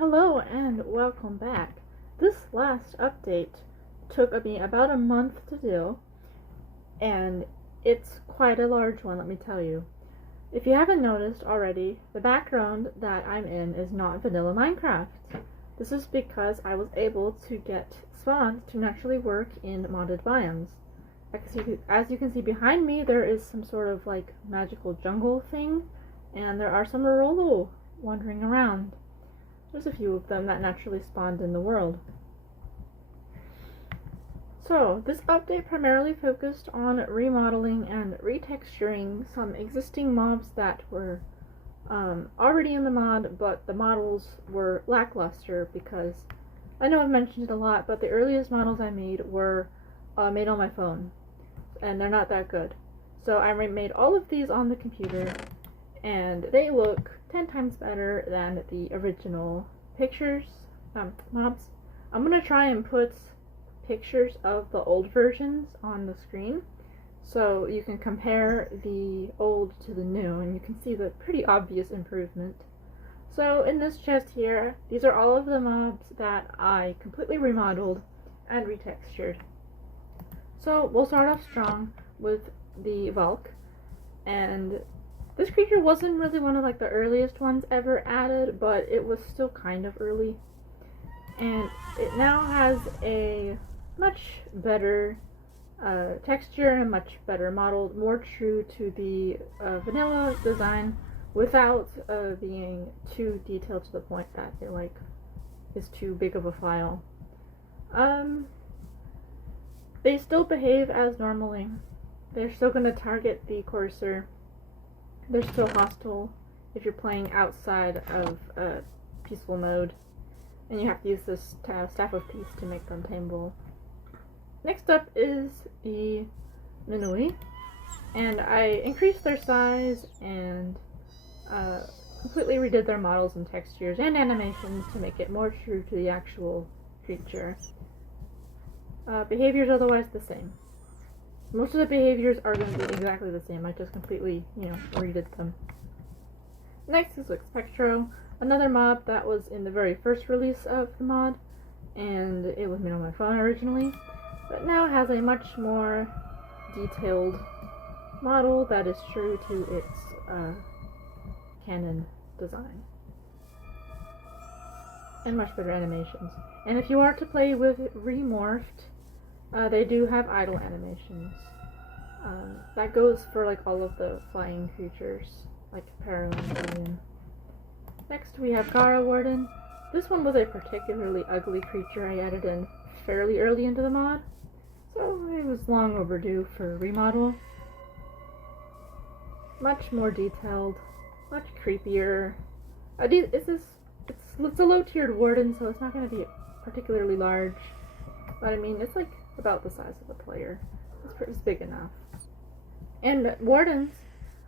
Hello and welcome back. This last update took me about a month to do, and it's quite a large one, let me tell you. If you haven't noticed already, the background that I'm in is not vanilla Minecraft. This is because I was able to get spawns to naturally work in modded biomes. As you can see behind me, there is some sort of like magical jungle thing, and there are some Rolo wandering around. There's a few of them that naturally spawned in the world. So, this update primarily focused on remodeling and retexturing some existing mobs that were already in the mod, but the models were lackluster because, I know I've mentioned it a lot, but the earliest models I made were made on my phone, and they're not that good. So I remade all of these on the computer, and they look 10 times better than the original mobs. I'm gonna try and put pictures of the old versions on the screen so you can compare the old to the new and you can see the pretty obvious improvement. So in this chest here, these are all of the mobs that I completely remodeled and retextured. So we'll start off strong with the Valk, and this creature wasn't really one of like the earliest ones ever added, but it was still kind of early. And it now has a much better texture and much better model, more true to the vanilla design without being too detailed to the point that it like is too big of a file. They still behave as normally. They're still going to target the courser. They're still hostile if you're playing outside of peaceful mode, and you have to use this Staff of Peace to make them tameable. Next up is the Minui, and I increased their size and completely redid their models and textures and animations to make it more true to the actual creature. Behavior is otherwise the same. Most of the behaviors are going to be exactly the same. I just completely, redid them. Next is Spectro, another mob that was in the very first release of the mod, and it was made on my phone originally, but now has a much more detailed model that is true to its canon design. And much better animations. And if you are to play with Remorphed, they do have idle animations. That goes for like all of the flying creatures, like Paralyzing. Next we have Gara Warden. This one was a particularly ugly creature I added in fairly early into the mod, so it was long overdue for a remodel. Much more detailed, much creepier. It's a low-tiered Warden, so it's not going to be particularly large, but I mean, it's like about the size of a player. It's big enough. And wardens,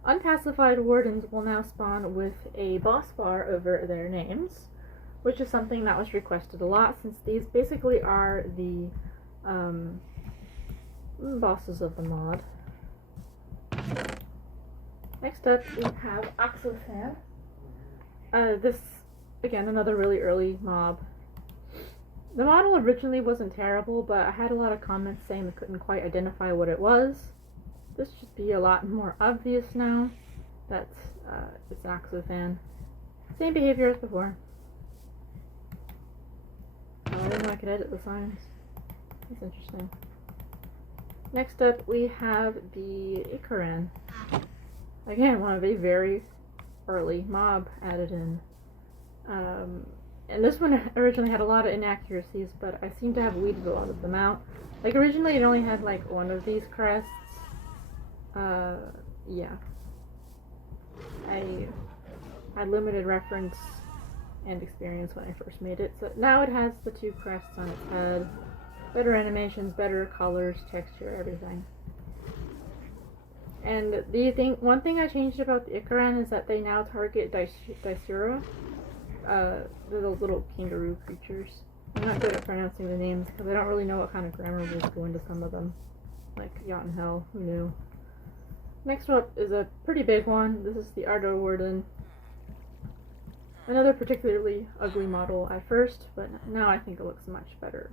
unpacified wardens will now spawn with a boss bar over their names, which is something that was requested a lot since these basically are the bosses of the mod. Next up we have Oxofan. This, again, another really early mob. The model originally wasn't terrible, but I had a lot of comments saying they couldn't quite identify what it was. This should be a lot more obvious now that it's Oxofan. Same behavior as before. Oh, I didn't know I could edit the signs. That's interesting. Next up we have the Ikaran. Again, one of a very early mob added in. And this one originally had a lot of inaccuracies, but I seem to have weeded a lot of them out. Like, originally it only had, like, one of these crests. Yeah. I had limited reference and experience when I first made it. So now it has the two crests on its head. Better animations, better colors, texture, everything. And one thing I changed about the Ikaran is that they now target Daisura. They're those little kangaroo creatures. I'm not good at pronouncing the names because I don't really know what kind of grammar rules go into some of them. Like Jotunhell, who knew? Next up is a pretty big one. This is the Ardor Warden. Another particularly ugly model at first, but now I think it looks much better.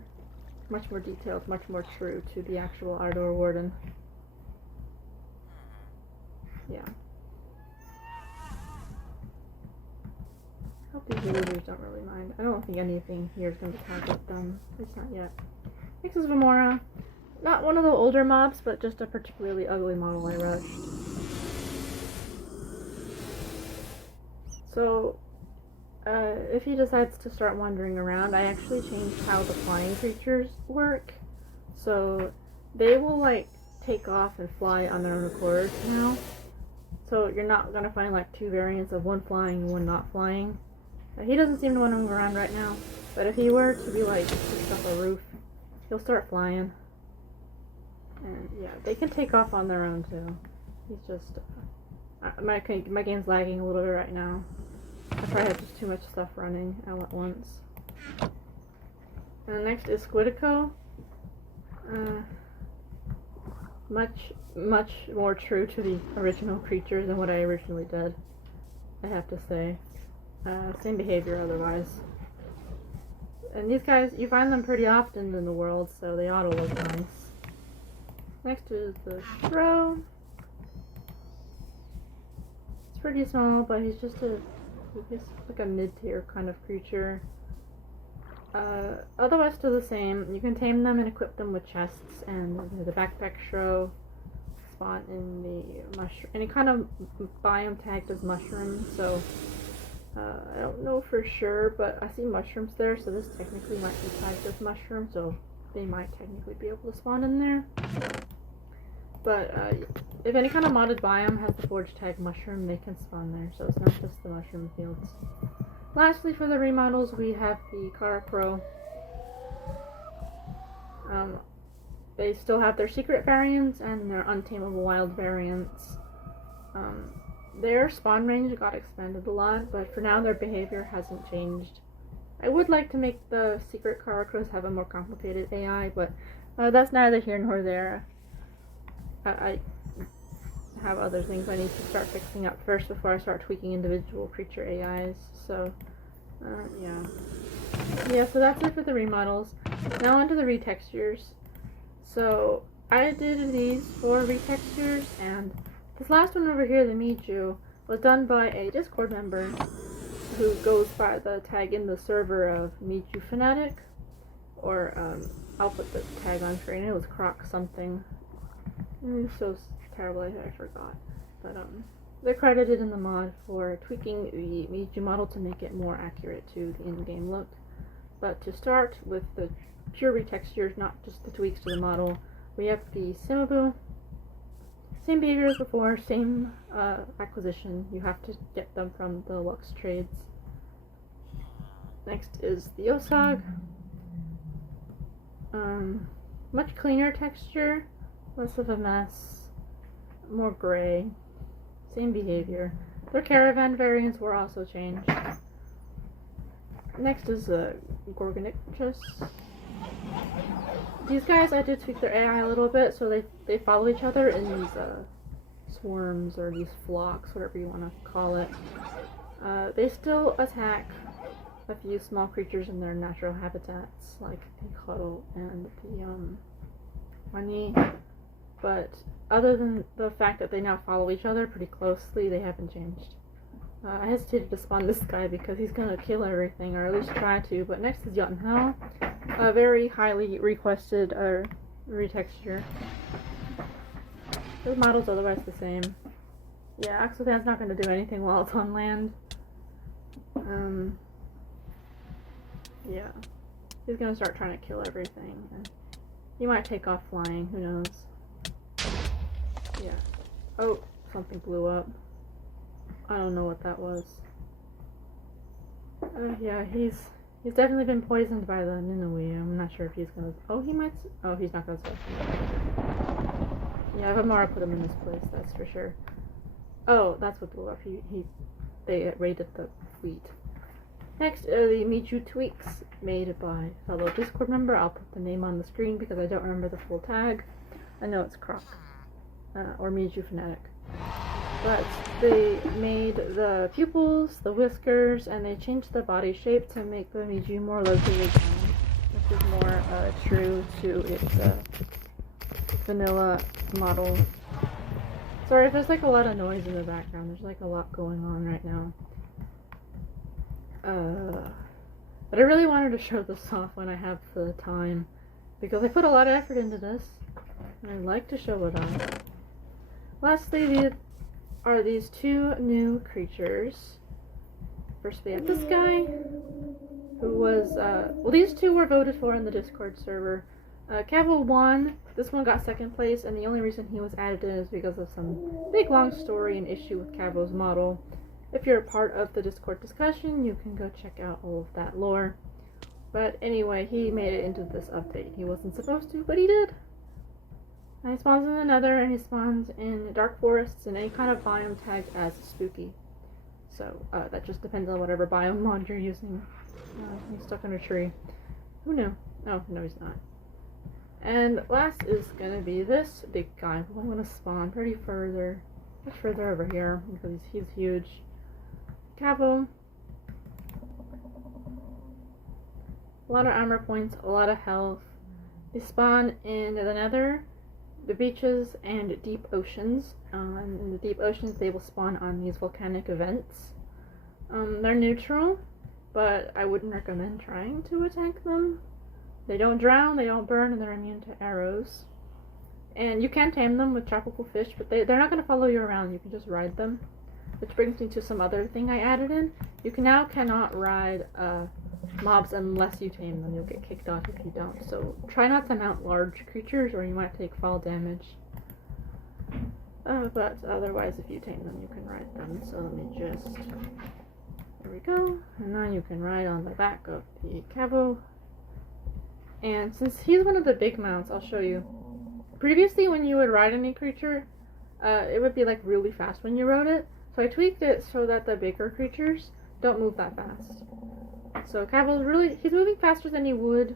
Much more detailed, much more true to the actual Ardor Warden. Yeah. I hope these villagers don't really mind. I don't think anything here is going to target them. At least not yet. Next is Vamora. Not one of the older mobs, but just a particularly ugly model I rushed. So, if he decides to start wandering around, I actually changed how the flying creatures work. So, they will, like, take off and fly on their own accord now. So, you're not going to find, like, two variants of one flying and one not flying. He doesn't seem to want to move around right now, but if he were to be, like, pushed off a roof, he'll start flying. And, yeah, they can take off on their own, too. He's just... my game's lagging a little bit right now. I probably have just too much stuff running all at once. And next is Squidico. Much more true to the original creature than what I originally did, I have to say. Same behavior otherwise. And these guys, you find them pretty often in the world, so they ought to look nice. Next is the Crow. It's pretty small, but he's like a mid-tier kind of creature. Otherwise still the same. You can tame them and equip them with chests, and the backpack shrow spawn in the mushroom. Any kind of biome tagged as mushroom, so I don't know for sure, but I see mushrooms there, so this technically might be tagged as mushroom, so they might technically be able to spawn in there. But if any kind of modded biome has the forge tag mushroom, they can spawn there, so it's not just the mushroom fields. Lastly, for the remodels, we have the Karakro. They still have their secret variants and their untamable wild variants. Their spawn range got expanded a lot, but for now their behavior hasn't changed. I would like to make the secret Karakros have a more complicated AI, but that's neither here nor there. I have other things I need to start fixing up first before I start tweaking individual creature AIs, so yeah, so that's it for the remodels. Now onto the retextures. So I did these 4 retextures, and this last one over here, the Miju, was done by a Discord member who goes by the tag in the server of Miju Fanatic, or I'll put the tag on screen. It was Croc something. It was so terrible I forgot. But they're credited in the mod for tweaking the Miju model to make it more accurate to the in-game look. But to start with the pure retextures, not just the tweaks to the model, we have the Simabu. Same behavior as before, same acquisition. You have to get them from the Lux trades. Next is the Osag. Much cleaner texture, less of a mess, more gray. Same behavior. Their caravan variants were also changed. Next is the Gorgonichus. These guys, I did tweak their AI a little bit, so they follow each other in these swarms, or these flocks, whatever you want to call it. They still attack a few small creatures in their natural habitats, like the Cuddle and the Honey. But other than the fact that they now follow each other pretty closely, they haven't changed. I hesitated to spawn this guy because he's gonna kill everything, or at least try to, but next is Jotunhell. A very highly requested retexture. The model's otherwise the same. Yeah, Axelfan's not gonna do anything while it's on land. Yeah. He's gonna start trying to kill everything. And he might take off flying, who knows. Yeah. Oh, something blew up. I don't know what that was. Yeah, he's definitely been poisoned by the Ninoi. I'm not sure if he's gonna... Oh, he might... Oh, he's not gonna... Yeah, Vamora put him in this place, that's for sure. Oh, that's what blew up. They raided the fleet. Next are the Miju tweaks made by a fellow Discord member. I'll put the name on the screen because I don't remember the full tag. I know it's Croc. Or Miju Fanatic. but they made the pupils, the whiskers, and they changed the body shape to make the Miju more locally ground, which is more true to its vanilla model. Sorry if there's like a lot of noise in the background. There's like a lot going on right now. But I really wanted to show this off when I have the time, because I put a lot of effort into this, and I'd like to show it off. Lastly, are these two new creatures. First we have this guy, who was, well, these two were voted for in the Discord server. Kavou won. This one got second place, and the only reason he was added in is because of some big long story and issue with Kavou's model. If you're a part of the Discord discussion, you can go check out all of that lore. But anyway, he made it into this update. He wasn't supposed to, but he did. And he spawns in the Nether, and he spawns in dark forests and any kind of biome tagged as spooky. So that just depends on whatever biome mod you're using. He's stuck in a tree. Who knew? Oh, no, he's not. And last is gonna be this big guy. I'm gonna spawn much further over here because he's huge. Kavou. A lot of armor points, a lot of health. They spawn in the Nether, the beaches, and deep oceans. And in the deep oceans, they will spawn on these volcanic events. They're neutral, but I wouldn't recommend trying to attack them. They don't drown, they don't burn, and they're immune to arrows. And you can tame them with tropical fish, but they're not going to follow you around. You can just ride them. Which brings me to some other thing I added in. You cannot ride mobs unless you tame them. You'll get kicked off if you don't. So try not to mount large creatures or you might take fall damage. But otherwise, if you tame them, you can ride them. So let me just... There we go. And now you can ride on the back of the Kavou. And since he's one of the big mounts, I'll show you. Previously, when you would ride any creature, it would be like really fast when you rode it. So I tweaked it so that the bigger creatures don't move that fast. So Kavou's he's moving faster than he would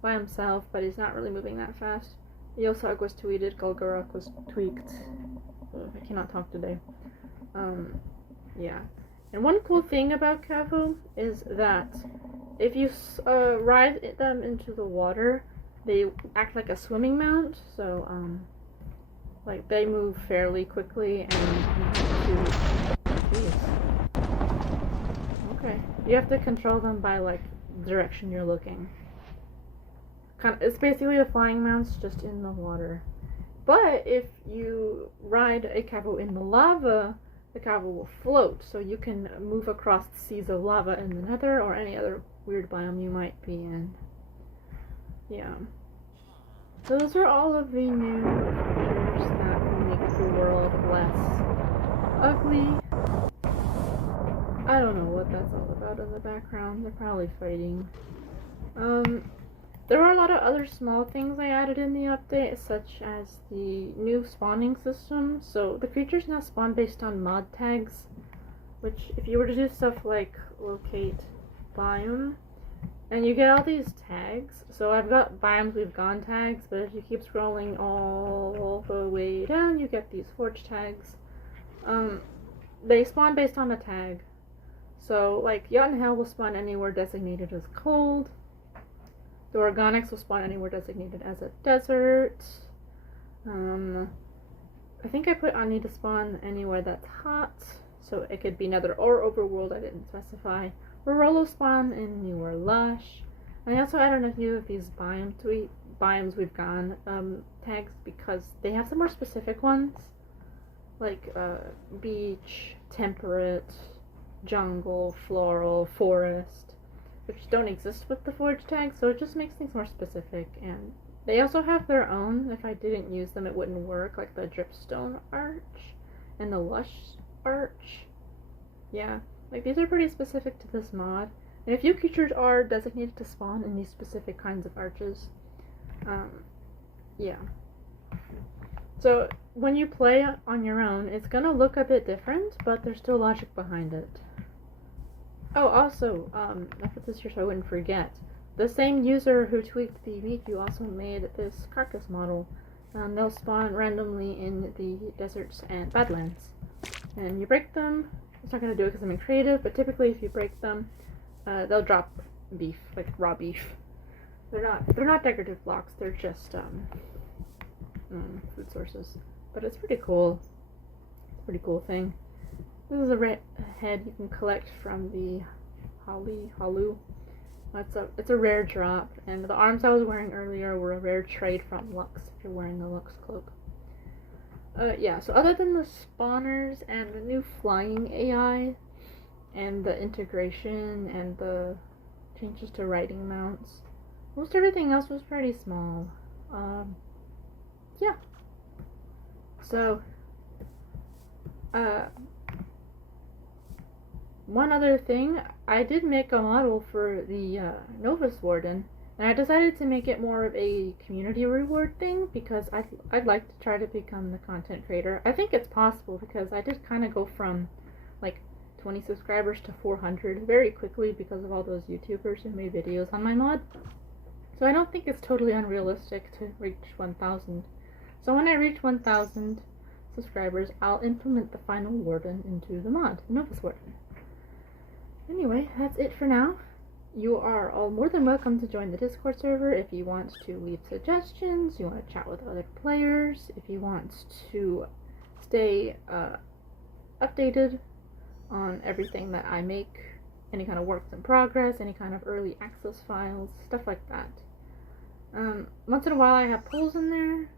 by himself, but he's not really moving that fast. Yosag was tweeted, Golgorok was tweaked. I cannot talk today. Yeah. And one cool thing about Kavou is that if you ride them into the water, they act like a swimming mount, so like they move fairly quickly, and you have to, okay, you have to control them by like the direction you're looking. It's basically the flying mounts just in the water. But if you ride a Kavou in the lava, the Kavou will float, so you can move across the seas of lava in the Nether or any other weird biome you might be in. Yeah. So those are all of the new features that will make the world less ugly. I don't know what that's all about in the background. They're probably fighting. There were a lot of other small things I added in the update, such as the new spawning system. So the creatures now spawn based on mod tags, which if you were to do stuff like locate biome, and you get all these tags. So I've got biomes we've gone tags, but if you keep scrolling all the way down, you get these forge tags. They spawn based on a tag. So like Jotunhell will spawn anywhere designated as cold. The Organics will spawn anywhere designated as a desert. I think I put Ani to spawn anywhere that's hot, so it could be Nether or Overworld, I didn't specify. Rorolo spawn anywhere lush. And I also added a few of these biomes we've gone tags because they have some more specific ones, like beach, temperate, jungle, floral, forest, which don't exist with the forge tag, so it just makes things more specific. And they also have their own. If I didn't use them, it wouldn't work, like the dripstone arch and the lush arch. Yeah, like these are pretty specific to this mod. And a few creatures are designated to spawn in these specific kinds of arches. Yeah. So when you play on your own, it's gonna look a bit different, but there's still logic behind it. Oh, also, I put this here so I wouldn't forget. The same user who tweaked the Miku also made this carcass model. They'll spawn randomly in the deserts and badlands. And you break them. It's not going to do it because I'm in creative, but typically if you break them, they'll drop beef, like raw beef. They're not decorative blocks, they're just food sources. But it's pretty cool. It's a pretty cool thing. This is a head you can collect from the Halu. It's a rare drop, and the arms I was wearing earlier were a rare trade from Lux, if you're wearing a Lux cloak. Yeah, so other than the spawners and the new flying AI, and the integration, and the changes to riding mounts, most everything else was pretty small. Yeah. So, one other thing, I did make a model for the Novus Warden, and I decided to make it more of a community reward thing because I'd like to try to become the content creator. I think it's possible because I did kind of go from like 20 subscribers to 400 very quickly because of all those YouTubers who made videos on my mod. So I don't think it's totally unrealistic to reach 1,000. So when I reach 1,000 subscribers, I'll implement the final warden into the mod, the Novus Warden. Anyway, that's it for now. You are all more than welcome to join the Discord server if you want to leave suggestions, you want to chat with other players, if you want to stay updated on everything that I make, any kind of works in progress, any kind of early access files, stuff like that. Once in a while I have polls in there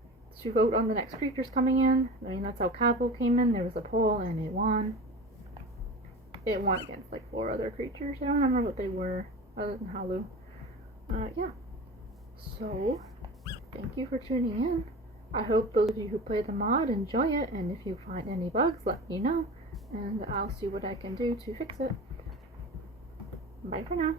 to vote on the next creatures coming in. I mean, that's how Kavouradis came in. There was a poll and it won. It won against like 4 other creatures. I don't remember what they were other than Halu. Yeah. So, thank you for tuning in. I hope those of you who play the mod enjoy it, and if you find any bugs, let me know, and I'll see what I can do to fix it. Bye for now.